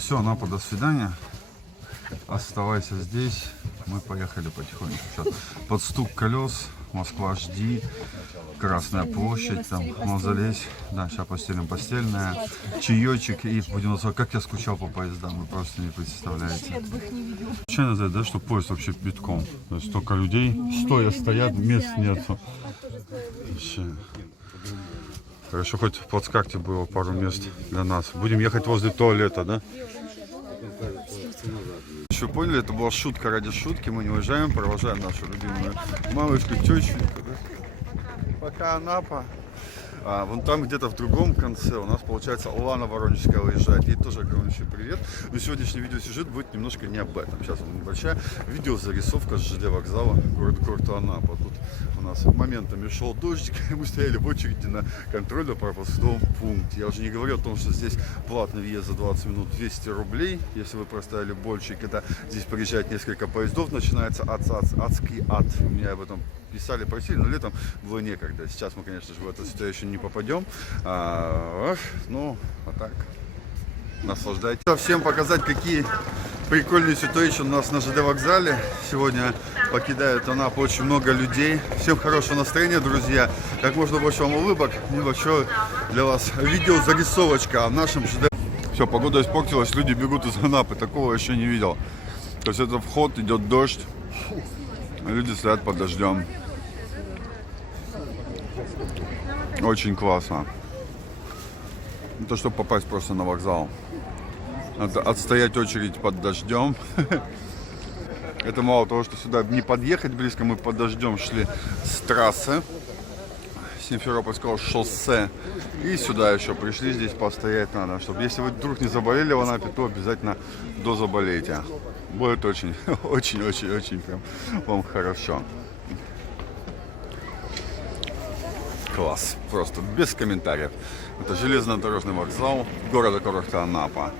Все, Анапа, до свидания. Оставайся здесь. Мы поехали потихоньку. Сейчас под стук колес. Москва, жди. Красная площадь, там мавзолей. Да, сейчас постелим постельное. Чаечек и будем называть. Как я скучал по поездам, вы просто не представляете. Случайно знать, да, что поезд вообще битком. То есть столько людей, стоя стоят, мест нету. Вообще. Хорошо, хоть в плацкарте было пару мест для нас. Будем ехать возле туалета, да? Вы поняли, это была шутка ради шутки. Мы не уезжаем, провожаем нашу любимую мамочку, тещеньку. Да? Пока Анапа. Вон там где-то в другом конце у нас, получается, Лана Воронежская уезжает. Ей тоже огромный привет. Но сегодняшний видеосюжет будет немножко не об этом. Сейчас небольшая видеозарисовка с ЖД вокзала города Анапа. Тут у нас моментами шел дождик, и мы стояли в очереди на контрольно-пропускном пункте. Я уже не говорю о том, что здесь платный въезд за 20 минут 200 рублей. Если вы простояли больше, и когда здесь приезжает несколько поездов, начинается адский ад. Меня об этом писали, просили, но летом было некогда. Сейчас мы, конечно же, в эту ситуацию не попадем. Ну, а так, наслаждайтесь. Всем показать, какие прикольные ситуации у нас на ЖД вокзале. Сегодня покидают Анапу очень много людей. Всем хорошего настроения, друзья. Как можно больше вам улыбок. Небольшое для вас видео зарисовочка о нашем ЖД. Все, погода испортилась, люди бегут из Анапы. Такого еще не видел. То есть это вход, идет дождь. Люди стоят под дождем. Очень классно. Это чтобы попасть просто на вокзал. Надо отстоять очередь под дождем. Это мало того, что сюда не подъехать близко, мы под дождем шли с трассы Симферопольского шоссе. И сюда еще пришли, здесь постоять надо. Чтобы, если вы вдруг не заболели в Анапе, то обязательно дозаболейте. Будет очень, очень прям вам хорошо. Класс, просто без комментариев. Это железнодорожный вокзал города Анапа.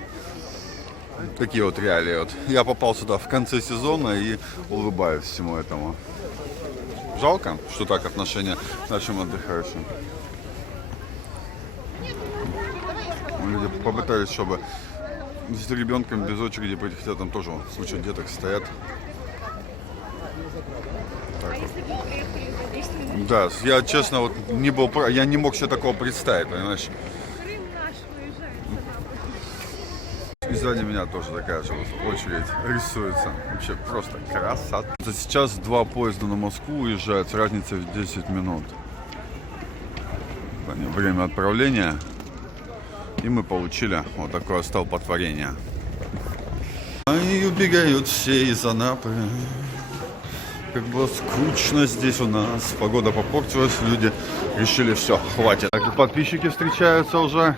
Такие вот реалии. Вот. Я попал сюда в конце сезона и улыбаюсь всему этому. Жалко, что так отношение к нашим отдыхающим. Люди попытались, чтобы с ребенком без очереди пойти, хотя там тоже куча деток стоят. Так вот. Да, я честно вот не был, я не мог себе такого представить, понимаешь? И сзади меня тоже такая же вот очередь рисуется. Вообще просто красота. Сейчас два поезда на Москву уезжают с разницей в 10 минут. Время отправления. И мы получили вот такое столпотворение. Они убегают все из Анапы. Как было скучно здесь у нас. Погода попортилась, люди решили, все, хватит. Так, подписчики встречаются уже.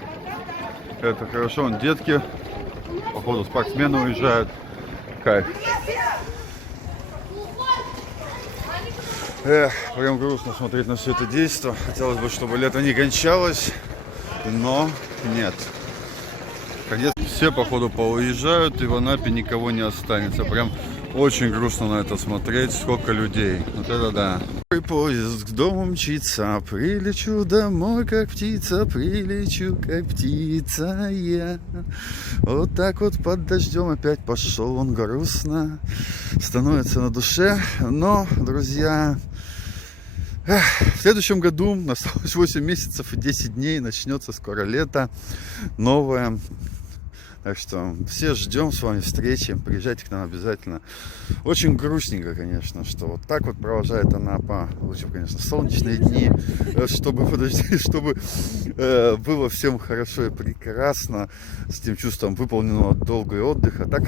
Это хорошо, вон детки. Походу спортсмены уезжают. Кайф. Прям грустно смотреть на все это действо. Хотелось бы, чтобы лето не кончалось. Но нет. Все, походу, поуезжают, и в Анапе никого не останется. Прям очень грустно на это смотреть, сколько людей. Вот это да. Поезд к дому мчится, прилечу домой, как птица, прилечу, как птица я. Вот так вот под дождем опять пошел он грустно. Становится на душе. Но, друзья, в следующем году осталось 8 месяцев и 10 дней, начнется скоро лето, новое. Так что все ждем с вами встречи, приезжайте к нам обязательно. Очень грустненько, конечно, что вот так вот провожает Анапа. Лучше, конечно, солнечные дни, чтобы было всем хорошо и прекрасно, с тем чувством выполненного долгого отдыха. Так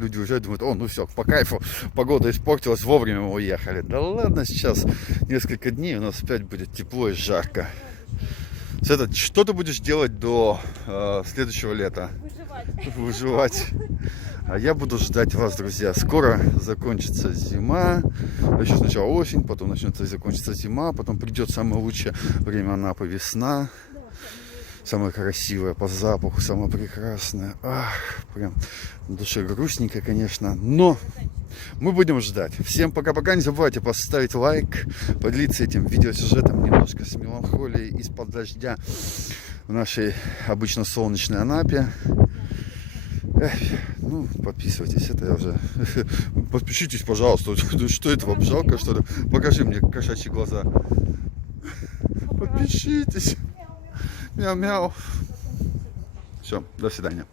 люди уезжают, думают, о, ну все, по кайфу, погода испортилась, вовремя мы уехали. Да ладно, сейчас несколько дней у нас опять будет тепло и жарко. Что ты будешь делать до следующего лета? Выживать. А я буду ждать вас, друзья. Скоро закончится зима. Еще сначала осень, потом начнется и закончится зима. Потом придет самое лучшее время Анапы, весна. Самое красивое по запаху, самое прекрасное. Ах, прям на душе грустненько, конечно. Но мы будем ждать. Всем пока-пока. Не забывайте поставить лайк, поделиться этим видеосюжетом немножко с меланхолией из-под дождя в нашей обычно солнечной Анапе. Ну, подписывайтесь, это я уже... Подпишитесь, пожалуйста. Ну, что это вам, жалко, что ли? Покажи мне кошачьи глаза. Подпишитесь. Мяу-мяу. Все, до свидания.